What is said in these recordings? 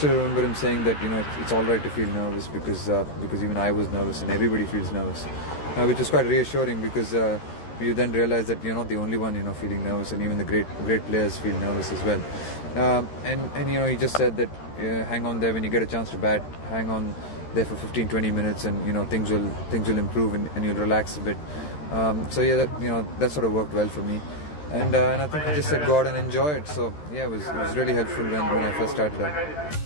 still remember him saying that it's all right to feel nervous because even I was nervous and everybody feels nervous, which was quite reassuring because you then realize that you're not the only one feeling nervous, and even the great players feel nervous as well. And he just said that hang on there when you get a chance to bat, hang on there for 15-20 minutes, and things will improve and you'll relax a bit. So yeah, that sort of worked well for me. And I think I just said go out and enjoy it. So yeah, it was really helpful when I first started that.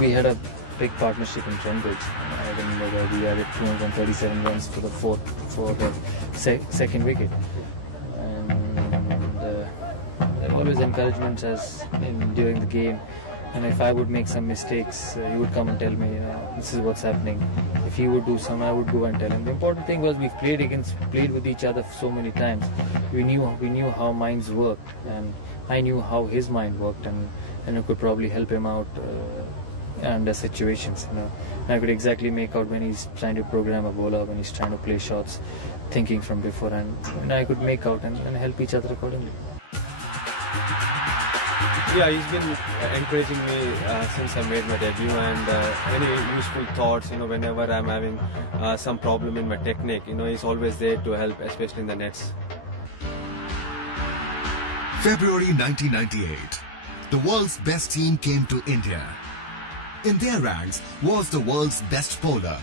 We had a big partnership in Cambridge. I remember where we added 237 runs for the second wicket. And there were always encouragements during the game. And if I would make some mistakes, he would come and tell me, this is what's happening. If he would do some, I would go and tell him. The important thing was we played with each other so many times. We knew how minds worked, and I knew how his mind worked, and I could probably help him out under situations. And I could exactly make out when he's trying to program a bowler, when he's trying to play shots, thinking from beforehand. And I could make out and help each other accordingly. Yeah, he's been encouraging me since I made my debut, and any useful thoughts, whenever I'm having some problem in my technique, he's always there to help, especially in the nets. February 1998, the world's best team came to India. In their ranks was the world's best bowler.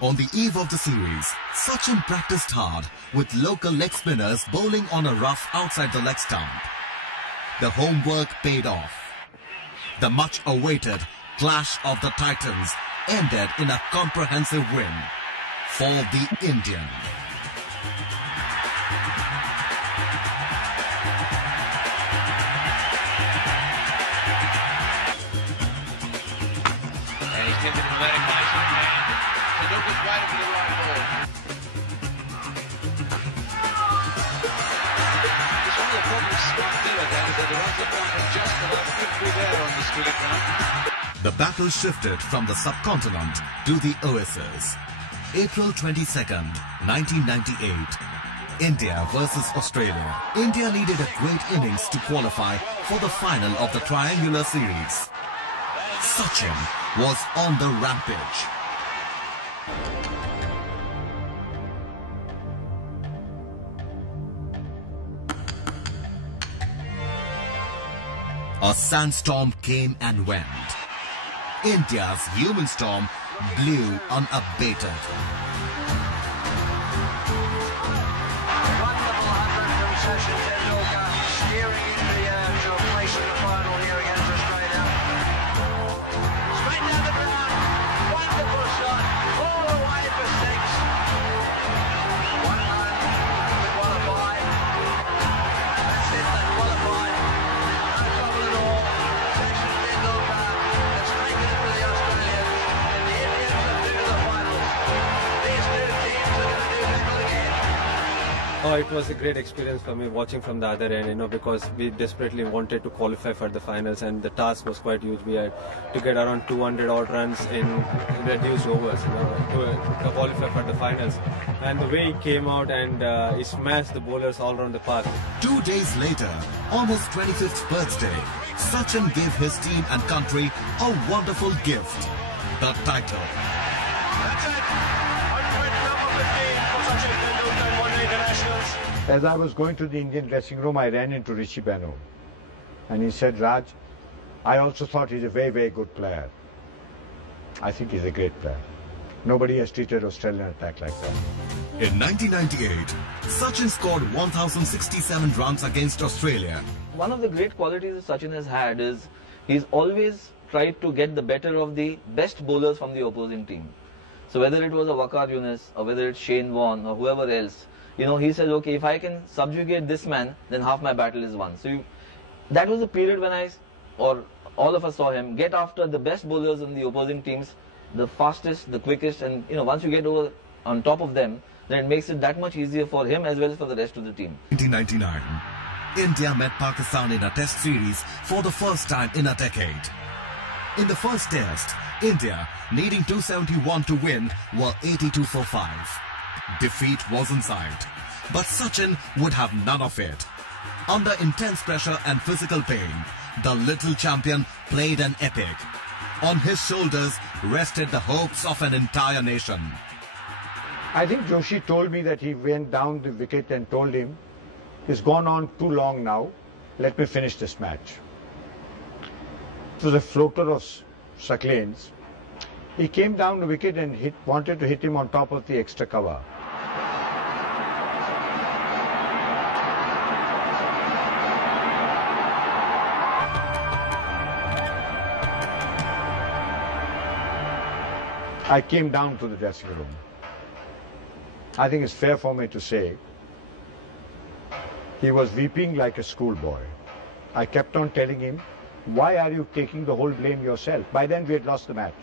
On the eve of the series, Sachin practiced hard with local leg spinners bowling on a rough outside the leg stump. The homework paid off. The much-awaited Clash of the Titans ended in a comprehensive win for the Indian. And he's tipped it in a very nice hand. Tendulkar's waiting for the right ball. It's one of the problems Scott did with that is that the runs have gone from just below 50 there on the skillet run. The battle shifted from the subcontinent to the Oasis. April 22nd, 1998. India versus Australia. India needed a great innings to qualify for the final of the triangular series. Sachin was on the rampage. A sandstorm came and went. India's human storm blew unabated. Wonderful 100 from Sachin Tendulkar, steering India to a place in the final here against Australia. Straight down the ground, wonderful shot, all the way for six. 1 run to qualify. That's it, they qualified. No trouble at all. Sachin Tendulkar has taken it for the Australians, and the Indians are through to the finals. These two teams are going to do battle again. Oh, it was a great experience for me watching from the other end, because we desperately wanted to qualify for the finals, and the task was quite huge. We had to get around 200 odd runs in reduced overs to qualify for the finals. And the way he came out and he smashed the bowlers all around the park. 2 days later, on his 25th birthday, Sachin gave his team and country a wonderful gift, the title. That's it. 100 number 15 for Sachin Tendulkar in one-day internationals. As I was going to the Indian dressing room, I ran into Rishi Beno. And he said, Raj, I also thought he's a very, very good player. I think he's a great player. Nobody has treated Australian attack like that. In 1998, Sachin scored 1,067 runs against Australia. One of the great qualities that Sachin has had is he's always tried to get the better of the best bowlers from the opposing team. So whether it was a Waqar Younis or whether it's Shane Warne or whoever else, he says, okay, if I can subjugate this man, then half my battle is won. So that was a period when all of us saw him get after the best bowlers in the opposing teams, the fastest, the quickest, and once you get over on top of them, then it makes it that much easier for him as well as for the rest of the team. 1999, India met Pakistan in a test series for the first time in a decade. In the first test, India, needing 271 to win, were 82 for 5. Defeat was in sight, but Sachin would have none of it. Under intense pressure and physical pain, the little champion played an epic. On his shoulders rested the hopes of an entire nation. I think Joshi told me that he went down the wicket and told him, it's gone on too long now, let me finish this match. It was a floater of Sucklane's. He came down the wicket and wanted to hit him on top of the extra cover. I came down to the dressing room. I think it's fair for me to say he was weeping like a schoolboy. I kept on telling him, why are you taking the whole blame yourself? By then we had lost the match.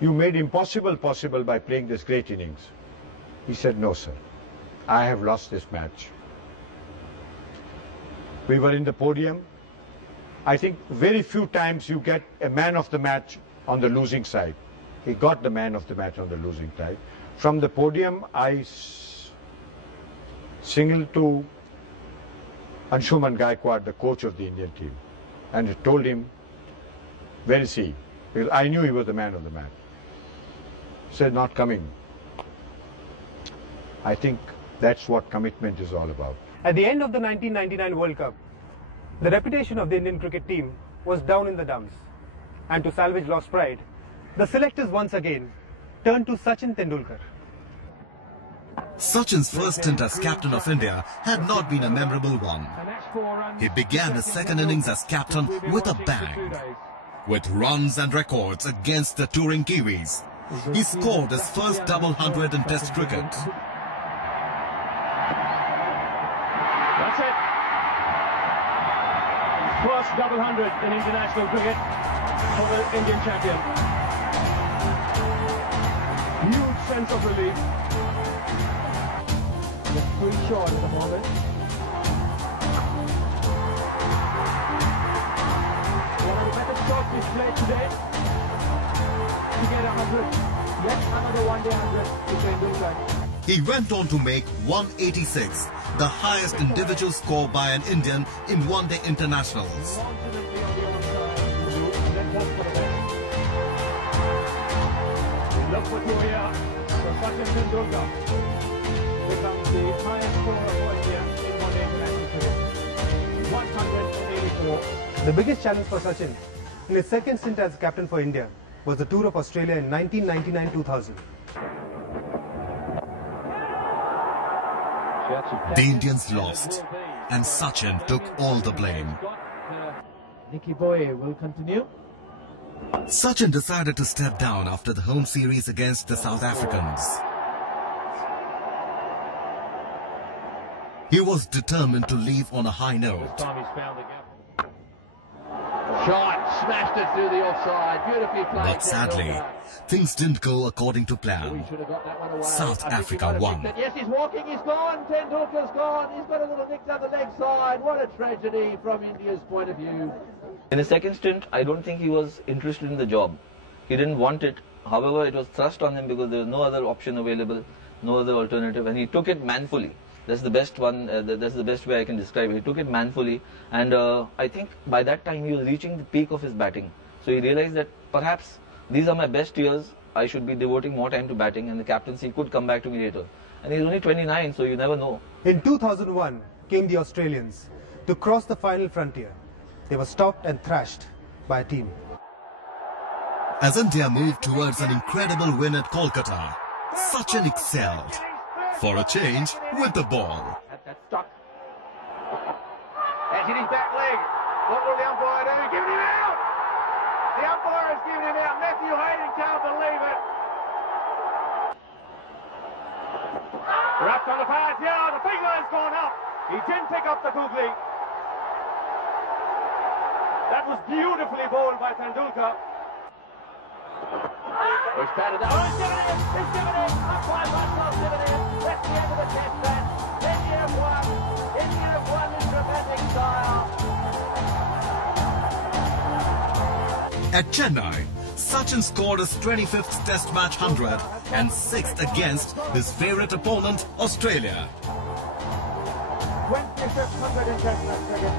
You made impossible possible by playing this great innings. He said, no sir, I have lost this match. We were in the podium. I think very few times you get a man of the match on the losing side. He got the man of the match on the losing side. From the podium, I signaled to Anshuman Gaikwad, the coach of the Indian team, and told him, where is he? Because I knew he was the man of the match. He said, not coming. I think that's what commitment is all about. At the end of the 1999 World Cup, the reputation of the Indian cricket team was down in the dumps. And to salvage lost pride, the selectors once again turned to Sachin Tendulkar. Sachin's first stint as captain of India had not been a memorable one. He began his second innings as captain with a bang. With runs and records against the touring Kiwis, he scored his first double hundred in Test cricket. That's it. First double hundred in international cricket for the Indian champion. Huge sense of relief. Just pretty short at the moment. One of the better shots he's played today to get 100. Yet another one-day 100 to Tendulkar. He went on to make 186, the highest individual score by an Indian in one-day internationals. Look what you hear. So Sachin Tendulkar becomes the highest scorer for India in one-day international cricket. 184. The biggest challenge for Sachin in his second stint as captain for India was the tour of Australia in 1999-2000. The Indians lost, and Sachin took all the blame. Nicky Boye will continue. Sachin decided to step down after the home series against the South Africans. He was determined to leave on a high note. Shot, smashed it through the offside, beautifully played. But sadly, things didn't go according to plan. South Africa won. Yes, he's walking, he's gone, Tendulkar's gone, he's got a little nick down the leg side. What a tragedy from India's point of view. In his second stint, I don't think he was interested in the job. He didn't want it. However, it was thrust on him because there was no other option available, no other alternative, and he took it manfully. That's the best one. That's the best way I can describe it. He took it manfully, and I think by that time he was reaching the peak of his batting. So he realized that perhaps these are my best years. I should be devoting more time to batting, and the captaincy could come back to me later. And he's only 29, so you never know. In 2001 came the Australians to cross the final frontier. They were stopped and thrashed by a team. As India moved towards an incredible win at Kolkata, Sachin excelled. For a change, with the ball. That's stuck. That's in his back leg. What will the umpire do? Giving him out! The umpire has given him out. Matthew Hayden can't believe it. Wrapped on the pads. Yeah, the big line's gone up. He didn't pick up the googly. That was beautifully bowled by Tendulkar. He's batted up. Oh, he's given it! He's given it! Umpire Butler's given it! That's the end of the test match. India have won. India have won in dramatic style. At Chennai, Sachin scored his 25th Test match 100 and 6th against his favourite opponent, Australia. 25th 100 in Test match cricket.